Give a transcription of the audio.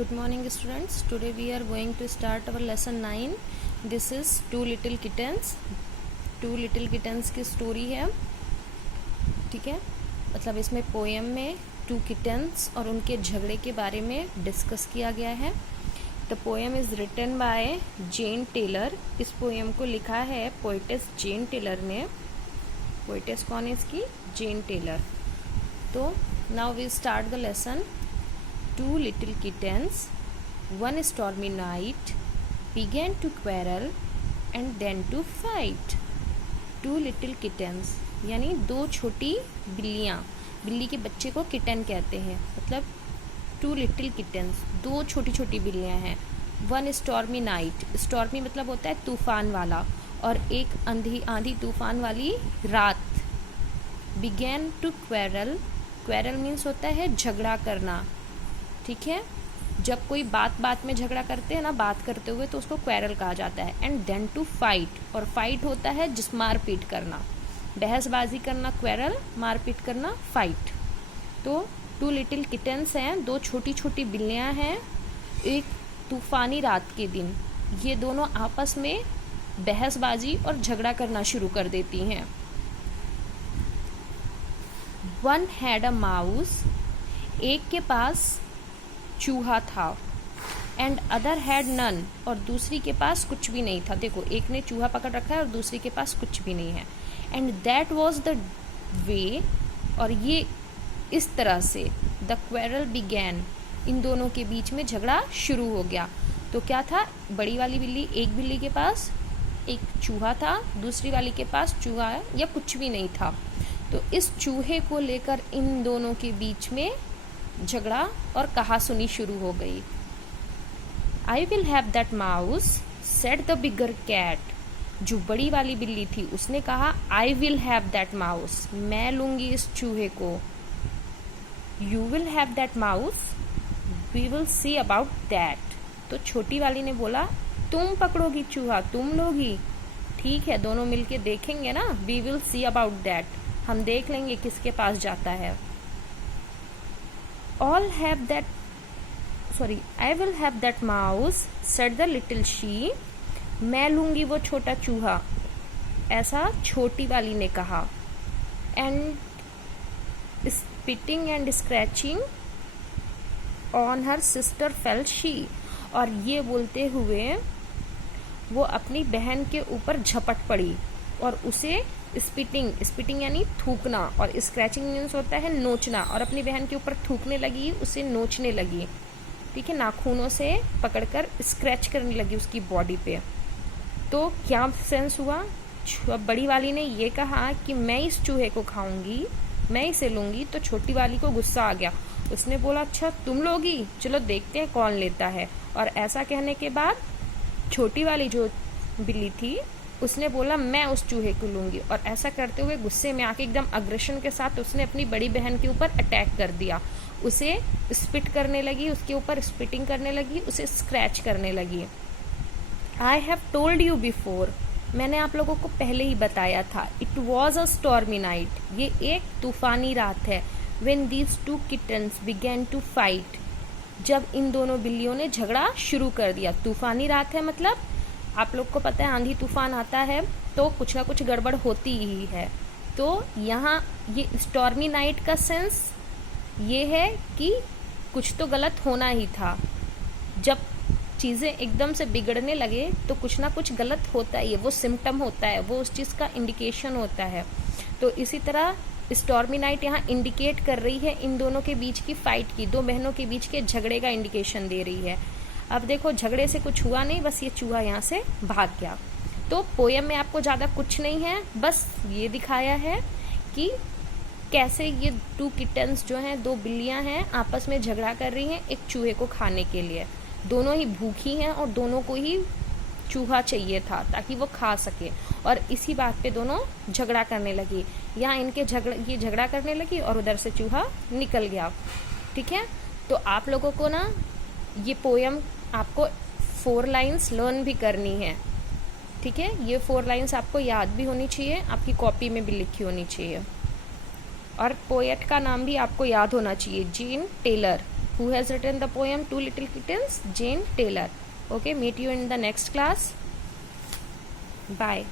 Good morning students. Today we are going to start our lesson 9. This is Two Little Kittens. Two Little Kittens की story है. ठीक है, मतलब इसमें poem में टू किटन्स और उनके झगड़े के बारे में डिस्कस किया गया है. The poem is written by Jane Taylor. इस पोएम को लिखा है पोइटेस जेन टेलर ने. पोइटेस कौन है इसकी? Jane Taylor. तो now we start the lesson. Two little kittens, one stormy night, began to quarrel and then to fight. Two little kittens यानी दो छोटी बिल्लियाँ. बिल्ली के बच्चे को किटन कहते हैं. मतलब टू लिटिल किटन्स, दो छोटी छोटी बिल्लियाँ हैं. One stormy night. स्टॉर्मी मतलब होता है तूफान वाला, और एक आंधी तूफान वाली रात. Began to quarrel. Quarrel means होता है झगड़ा करना. ठीक है, जब कोई बात में झगड़ा करते हैं ना, बात करते हुए, तो उसको क्वेरल कहा जाता है. And then to fight. और फाइट होता है जिस मारपीट करना, बहसबाजी करना क्वेरल, मारपीट करना फाइट. तो टू लिटिल किटन्स हैं, दो छोटी छोटी बिल्लियां हैं. एक तूफानी रात के दिन ये दोनों आपस में बहसबाजी और झगड़ा करना शुरू कर देती हैं. One had a mouse. एक के पास चूहा था. And other had none. और दूसरी के पास कुछ भी नहीं था. देखो, एक ने चूहा पकड़ रखा है और दूसरी के पास कुछ भी नहीं है. And that was the way. और ये इस तरह से द क्वेरल बिगैन. इन दोनों के बीच में झगड़ा शुरू हो गया. तो क्या था? बड़ी वाली बिल्ली, एक बिल्ली के पास एक चूहा था, दूसरी वाली के पास चूहा या कुछ भी नहीं था. तो इस चूहे को लेकर इन दोनों के बीच में झगड़ा और कहासुनी शुरू हो गई. I will have that mouse said the bigger cat. जो बड़ी वाली बिल्ली थी उसने कहा I will have that mouse, मैं लूंगी इस चूहे को. You will have that mouse, we will see about that. तो छोटी वाली ने बोला तुम पकड़ोगी चूहा, तुम लोगी. ठीक है, दोनों मिलके देखेंगे ना. We will see about that, हम देख लेंगे किसके पास जाता है. I will have that mouse, said the little she. मैं लूंगी वो छोटा चूहा, ऐसा छोटी वाली ने कहा. And spitting and scratching on her sister fell she. और ये बोलते हुए वो अपनी बहन के ऊपर झपट पड़ी और उसे स्पिटिंग यानी थूकना, और स्क्रैचिंग मीन्स होता है नोचना, और अपनी बहन के ऊपर थूकने लगी, उसे नोचने लगी. ठीक है, नाखूनों से पकड़कर स्क्रैच करने लगी उसकी बॉडी पे. तो क्या सेंस हुआ? बड़ी वाली ने ये कहा कि मैं इस चूहे को खाऊंगी, मैं इसे लूंगी. तो छोटी वाली को गुस्सा आ गया. उसने बोला अच्छा तुम लोगी, चलो देखते हैं कौन लेता है. और ऐसा कहने के बाद छोटी वाली जो बिल्ली थी उसने बोला मैं उस चूहे को लूंगी. और ऐसा करते हुए गुस्से में आके एकदम अग्रेशन के साथ उसने अपनी बड़ी बहन के ऊपर अटैक कर दिया. उसे स्पिट करने लगी, उसके ऊपर स्पिटिंग करने लगी, उसे स्क्रैच करने लगी. I have told you before, मैंने आप लोगों को पहले ही बताया था. It was a stormy night, ये एक तूफानी रात है. When these two kittens began to fight, जब इन दोनों बिल्लियों ने झगड़ा शुरू कर दिया. तूफानी रात है मतलब आप लोग को पता है आंधी तूफान आता है तो कुछ ना कुछ गड़बड़ होती ही है. तो यहाँ ये स्टॉर्मी नाइट का सेंस ये है कि कुछ तो गलत होना ही था. जब चीज़ें एकदम से बिगड़ने लगे तो कुछ ना कुछ गलत होता ही है, वो सिम्टम होता है, वो उस चीज़ का इंडिकेशन होता है. तो इसी तरह स्टॉर्मी नाइट यहाँ इंडिकेट कर रही है इन दोनों के बीच की फाइट की, दो बहनों के बीच के झगड़े का इंडिकेशन दे रही है. अब देखो, झगड़े से कुछ हुआ नहीं, बस ये चूहा यहाँ से भाग गया. तो पोयम में आपको ज़्यादा कुछ नहीं है, बस ये दिखाया है कि कैसे ये टू किटन्स जो हैं, दो बिल्लियाँ हैं, आपस में झगड़ा कर रही हैं एक चूहे को खाने के लिए. दोनों ही भूखी हैं और दोनों को ही चूहा चाहिए था ताकि वो खा सके. और इसी बात पे दोनों झगड़ा करने लगी. यहाँ ये झगड़ा करने लगी और उधर से चूहा निकल गया. ठीक है, तो आप लोगों को ना ये पोयम आपको 4 लाइन्स लर्न भी करनी है. ठीक है, ये 4 लाइन्स आपको याद भी होनी चाहिए, आपकी कॉपी में भी लिखी होनी चाहिए. और पोएट का नाम भी आपको याद होना चाहिए, Jane Taylor, who has written the poem two little kittens, Jane Taylor. Okay, meet you in the next class. Bye.